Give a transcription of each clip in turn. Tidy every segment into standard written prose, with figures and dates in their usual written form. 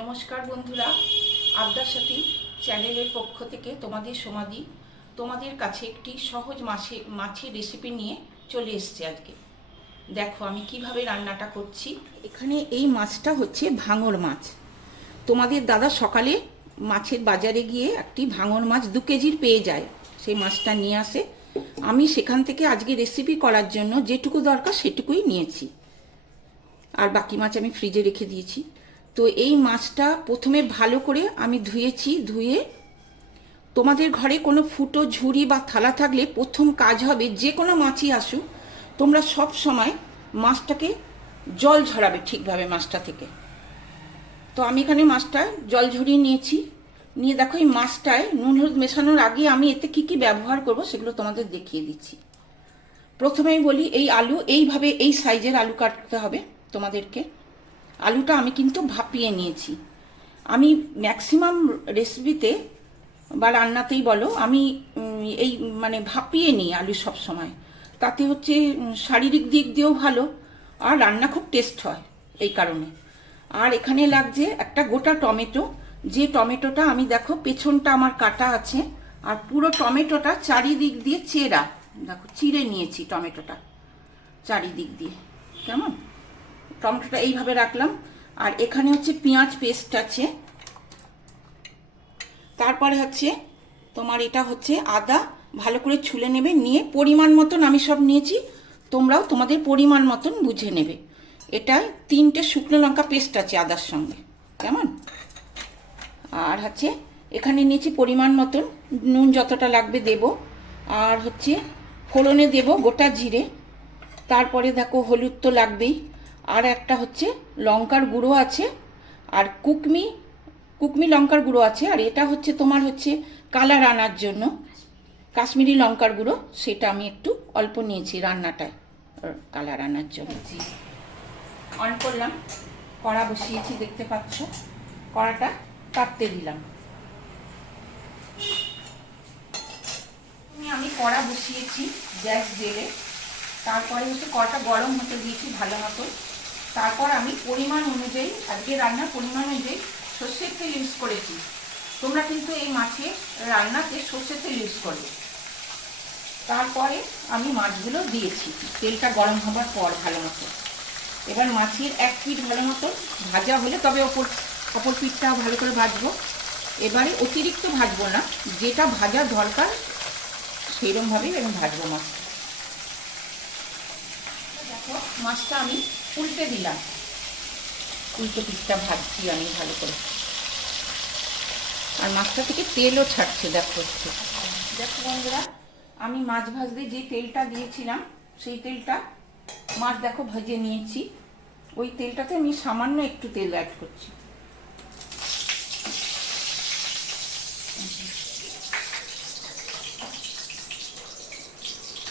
নমস্কার বন্ধুরা, আবদার সাথী চ্যানেলের পক্ষ থেকে তোমাদের সমাধি তোমাদের কাছে একটি সহজ মাছের রেসিপি নিয়ে চলে এসেছে। আজকে দেখো আমি কিভাবে রান্নাটা করছি। এখানে এই মাছটা হচ্ছে ভাঙর মাছ। তোমাদের দাদা সকালে মাছের বাজারে গিয়ে একটি ভাঙর মাছ 2 কেজির পেয়ে যায়, সেই মাছটা নিয়ে আসে। আমি সেখান থেকে আজকে রেসিপি করার জন্য যেটুকু দরকার সেটুকুই নিয়েছি, আর বাকি মাছ আমি ফ্রিজে রেখে দিয়েছি। তো এই মাছটা প্রথমে ভালো করে আমি ধুয়েছি। ধুয়ে তোমাদের ঘরে কোনো ফুটো ঝুড়ি বা থালা থাকলে প্রথম কাজ হবে, যে কোনো মাছই আসুক তোমরা সব সময় মাছটাকে জল ঝরাবে ঠিকভাবে মাছটা থেকে। তো আমি এখানে মাছটায় জল ঝরিয়ে নিয়েছি। নিয়ে দেখো এই মাছটায় নুন হলুদ মেশানোর আগে আমি এতে কি কি ব্যবহার করব সেগুলো তোমাদের দেখিয়ে দিচ্ছি। প্রথমেই বলি, এই আলু এইভাবে এই সাইজের আলু কাটতে হবে তোমাদেরকে। আলুটা আমি কিন্তু ভাপিয়ে নিয়েছি। আমি ম্যাক্সিমাম রেসিপিতে বা রান্নাতেই বলো, আমি এই ভাপিয়ে নিই আলু সব সময়। তাতে হচ্ছে শারীরিক দিক দিয়েও ভালো, আর রান্না খুব টেস্ট হয় এই কারণে। আর এখানে লাগছে একটা গোটা টমেটো, যে টমেটোটা আমি দেখো পেছনটা আমার কাটা আছে, আর পুরো টমেটোটা চারিদিক দিয়ে চেরা, দেখো চিড়ে নিয়েছি টমেটোটা চারিদিক দিয়ে। কেমন টমেটোটা এইভাবে রাখলাম। আর এখানে হচ্ছে পেঁয়াজ পেস্ট আছে। তারপরে হচ্ছে তোমার এটা হচ্ছে আদা, ভালো করে ছুলে নেবে। নিয়ে পরিমাণ মতন আমি সব নিয়েছি, তোমরাও তোমাদের পরিমাণ মতন বুঝে নেবে। এটায় 3টে শুকনো লঙ্কা পেস্ট আছে আদার সঙ্গে, কেমন। আর হচ্ছে এখানে নিয়েছি পরিমাণ মতন নুন, যতটা লাগবে দেব। আর হচ্ছে ফোড়নে দেব গোটা জিরে। তারপরে দেখো হলুদ তো লাগবেই। আর একটা হচ্ছে লঙ্কার গুঁড়ো আছে, আর কুকমি লঙ্কার গুঁড়ো আছে। আর এটা হচ্ছে তোমার হচ্ছে কালার আনার জন্য কাশ্মীরি লঙ্কার গুঁড়ো, সেটা আমি একটু অল্প নিয়েছি রান্নাটায় কালার আনার জন্য। অন করলাম, কড়া বসিয়েছি, দেখতে পাচ্ছ। কড়াটা তাপতে দিলাম। আমি কড়া বসিয়েছি গ্যাস জেলে। তারপরে হচ্ছে কড়াটা গরম হতে দিয়েছি ভালো মতো। তারপর আমি পরিমাণ অনুযায়ী, আজকে রান্নার পরিমাণ অনুযায়ী সর্ষের তেল ইউজ করেছি। তোমরা কিন্তু এই মাছের রান্নাতে সর্ষের তেল ইউজ করবে। তারপরে আমি মাছগুলো দিয়েছি তেলটা গরম হবার পর ভালো মতো। এবার মাছের এক পিঠ ভালো মতো ভাজা হলে তবে অপর পিঠটা ভালো করে ভাজবো। এবারে অতিরিক্ত ভাজবো না, যেটা ভাজা দরকার সেইরকমভাবেই আমি ভাজবো মাছটা। দেখো মাছটা আমি উল্টে দিলাম, উল্টো পিঠটা ভাজছি আমি ভালো করে। আর মাছটা থেকে তেলও ছাড়ছে, দেখো দেখো বন্ধুরা, আমি মাছ ভাজতে যে তেলটা দিয়েছিলাম সেই তেলটা মাছ দেখো ভেজে নিয়েছি। ওই তেলটাতে আমি সামান্য একটু তেল অ্যাড করছি।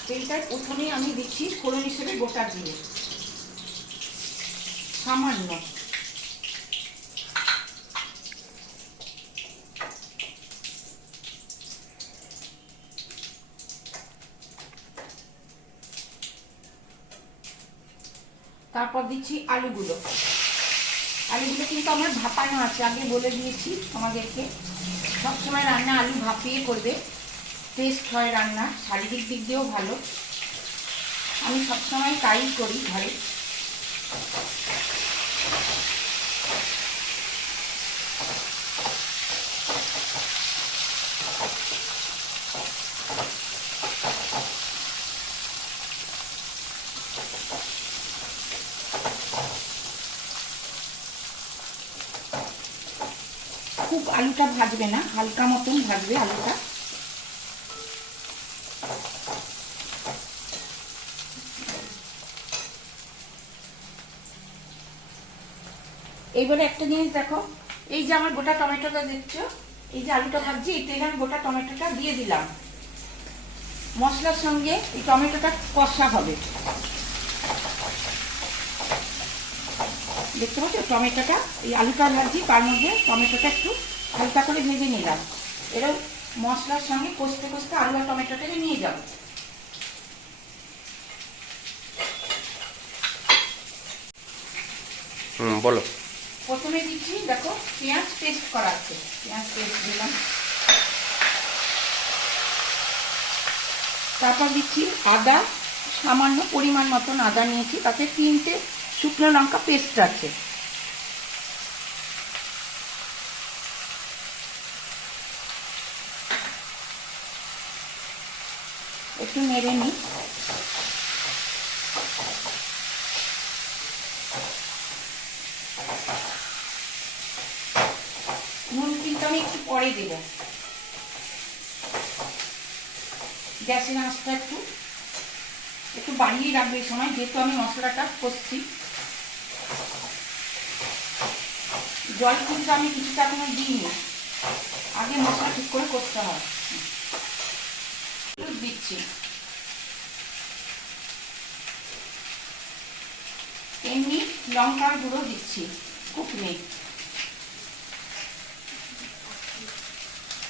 তেলটায় প্রথমে আমি দিচ্ছি ফোড়ন হিসেবে গোটা জিরে সামান্য। তারপর দিচ্ছি আলুগুলো। আলুগুলো কিন্তু আমার ভাপানো আছে, আগে বলে দিয়েছি আমাদেরকে। সবসময় রান্না আলু ভাপিয়ে করবে, টেস্ট হয় রান্না, শারীরিক দিক দিয়েও ভালো। আমি সবসময় তাই করি ঘরে। খুব আলুটা ভাজবে না, হালকা মতন ভাজবে আলুটা। এইবারে একটা জিনিস দেখো, এই যে আমার গোটা টমেটোটা দেখছো, এই যে আলুটা ভাজছি, এই তেলে আমি গোটা টমেটোটা দিয়ে দিলাম। মশলার সঙ্গে এই টমেটোটা কষা হবে, দেখতে পাচ্ছ। টমেটোটা এই আলুটা ভাজছি, তার মধ্যে টমেটোটা একটু হালকা করে ভেজে নিলাম। এবার মশলার সঙ্গে কষতে কষতে আলু আর টমেটোটাকে নিয়ে যাবো। বলো। প্রথমে দিচ্ছি দেখো পেঁয়াজ পেস্ট করা আছে, পেঁয়াজ পেস্ট দিলাম। তারপর দিচ্ছি আদা, সামান্য পরিমাণ মতন আদা নিয়েছি, তাতে 3টে শুকনো লঙ্কা পেস্ট আছে। একটু নেড়ে নিই। নুন কিন্তু আমি একটু পরে দেব। গ্যাসের আঁচটা একটু বাড়িয়ে রাখবো এই সময়, যেহেতু আমি মশলাটা কষছি। জল কিন্তু আমি কিছুটা এখনো দিইনি, আগে মশলা ঠিক করে করতে হয়। দিচ্ছি এমনি লঙ্কার গুঁড়ো দিচ্ছি, কুকনি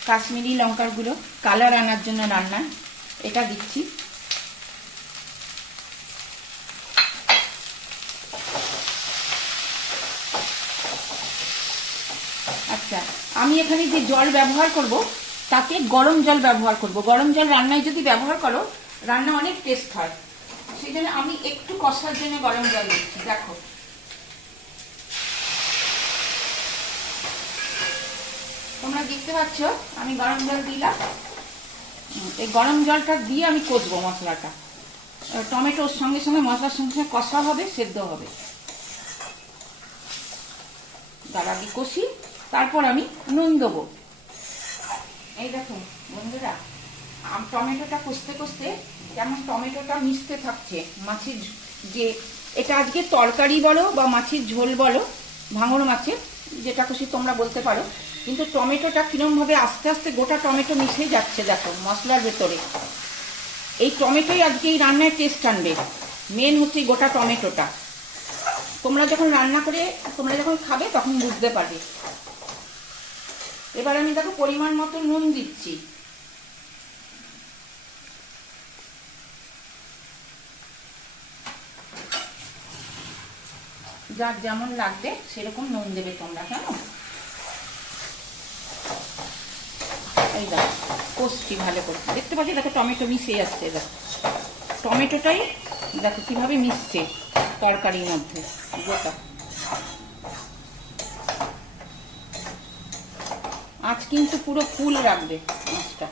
কাশ্মীরি লঙ্কার গুঁড়ো, কালার আনার জন্য রান্না এটা দিচ্ছি। আচ্ছা, আমি এখানে যে জল ব্যবহার করব তাতে গরম জল ব্যবহার করব। গরম জল রান্নায় যদি ব্যবহার করো রান্না অনেক টেস্ট হয়, সেই জন্য আমি একটু কষার জন্য গরম জল দিচ্ছি। দেখো তোমরা দেখতে পাচ্ছ আমি গরম জল দিলাম। এই গরম জলটা দিয়ে আমি কষবো মশলাটা। টমেটোর সঙ্গে সঙ্গে মশলার সঙ্গে সঙ্গে কষা হবে, সেদ্ধ হবে। তার আগে কষি, তারপর আমি নুন দেবো। এই দেখো বন্ধুরা, টমেটোটা কষতে কষতে যেমন টমেটোটা মিশতে থাকছে মাছের, যে এটা আজকে তরকারি বলো বা মাছের ঝোল বলো, ভাঙড় মাছের যেটা খুশি তোমরা বলতে পারো, কিন্তু টমেটোটা কিরমভাবে আস্তে আস্তে গোটা টমেটো মিশে যাচ্ছে দেখো মশলার ভেতরে। এই টমেটোই আজকে এই রান্নায় টেস্ট আনবে। মেন হচ্ছে গোটা টমেটোটা। তোমরা যখন রান্না করে তোমরা যখন খাবে তখন বুঝতে পারবে। এবার আমি দেখো পরিমাণ মতো নুন দিচ্ছি। যার যেমন লাগবে সেরকম নুন দেবে তোমরা, কেমন? এই দেখো কষছি ভালো করে, দেখতে পাচ্ছি দেখো টমেটো মিশে যাচ্ছে। দেখো টমেটোটাই দেখো কিভাবে মিশছে তরকারির মধ্যে গোটা। আজ কিন্তু পুরো ফুল রাখবে মাছটা।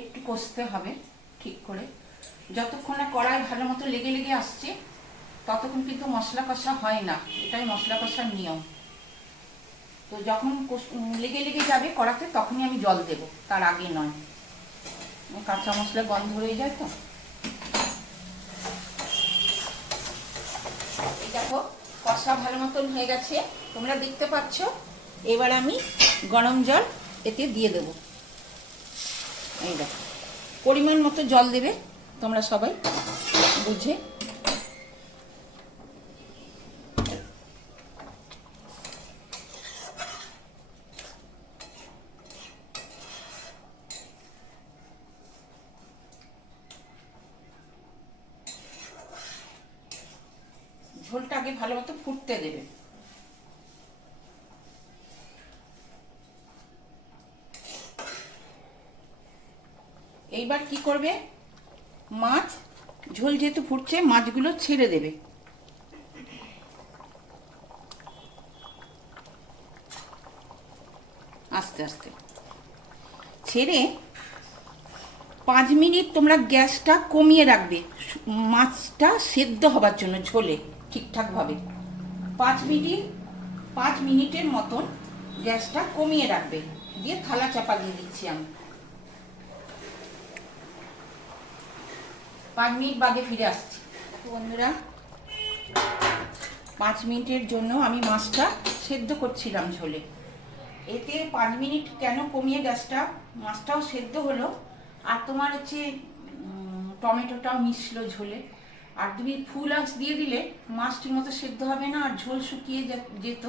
একটু কষতে হবে ঠিক করে, যতক্ষণ না কড়াই ভালো মতো লেগে লেগে আসছে ততক্ষণ কিন্তু মশলা কষা হয় না। এটাই মশলা কষার নিয়ম। তো যখন লেগে লেগে যাবে কড়াতে তখনই আমি জল দেব, তার আগে নয়। কাঁচা মশলা গন্ধ হয়ে যায় তো। এই দেখো কষা ভালো মতন হয়ে গেছে, তোমরা দেখতে পাচ্ছ। এবার আমি গরম জল এতে দিয়ে দেব। এই দেখো পরিমাণ মতো জল দেবে তোমরা সবাই বুঝে। ঝোলটা আগে ভালো মতো ফুটতে দেবে। এইবার কি করবে, মাছ ঝোল যেহেতু ফুটছে মাছগুলো ছেড়ে দেবে। আস্তে আস্তে ছেড়ে 5 মিনিট তোমরা গ্যাসটা কমিয়ে রাখবে মাছটা সেদ্ধ হবার জন্য ঝোলে ঠিকঠাকভাবে। 5 মিনিটের মতন গ্যাসটা কমিয়ে রাখবে, দিয়ে থালা চাপা দিয়ে দিচ্ছি আমি। 5 মিনিট বাদে ফিরে আসছি বন্ধুরা। 5 মিনিটের জন্য আমি মাছটা সেদ্ধ করছিলাম ঝোলে। এতে 5 মিনিট কেন কমিয়ে গ্যাসটা, মাছটাও সেদ্ধ হলো আর তোমার হচ্ছে টমেটোটাও মিশলো ঝোলে। আর তুমি ফুল আঁচ দিয়ে দিলে মাছ ঠিক মতো সেদ্ধ হবে না আর ঝোল শুকিয়ে যেত।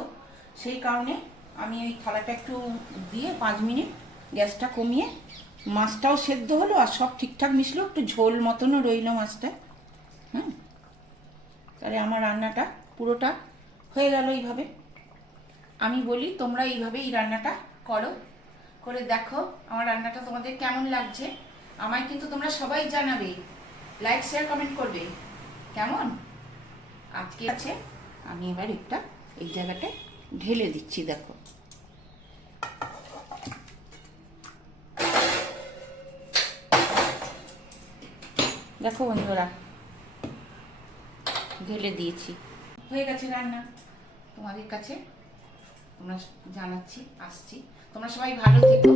সেই কারণে আমি ওই থালাটা একটু দিয়ে 5 মিনিট গ্যাসটা কমিয়ে, মাছটাও সেদ্ধ হলো আর সব ঠিকঠাক মিশলো, একটু ঝোল মতনও রইলো মাছটা। হুম, তাহলে আমার রান্নাটা পুরোটা হয়ে গেল এইভাবে। আমি বলি তোমরা এইভাবে এই রান্নাটা করো, করে দেখো আমার রান্নাটা তোমাদের কেমন লাগছে। আমায় কিন্তু তোমরা সবাই জানাবে, লাইক শেয়ার কমেন্ট করবে কেমন। আজকে আছে আমি এবার একটা এই জায়গাটায় ঢেলে দিচ্ছি। দেখো দেখো বন্ধুরা, ঢেলে দিয়েছি, হয়ে গেছে রান্না। তোমাদের কাছে তোমরা জানাচ্ছি, আসছি। তোমরা সবাই ভালো থেকো।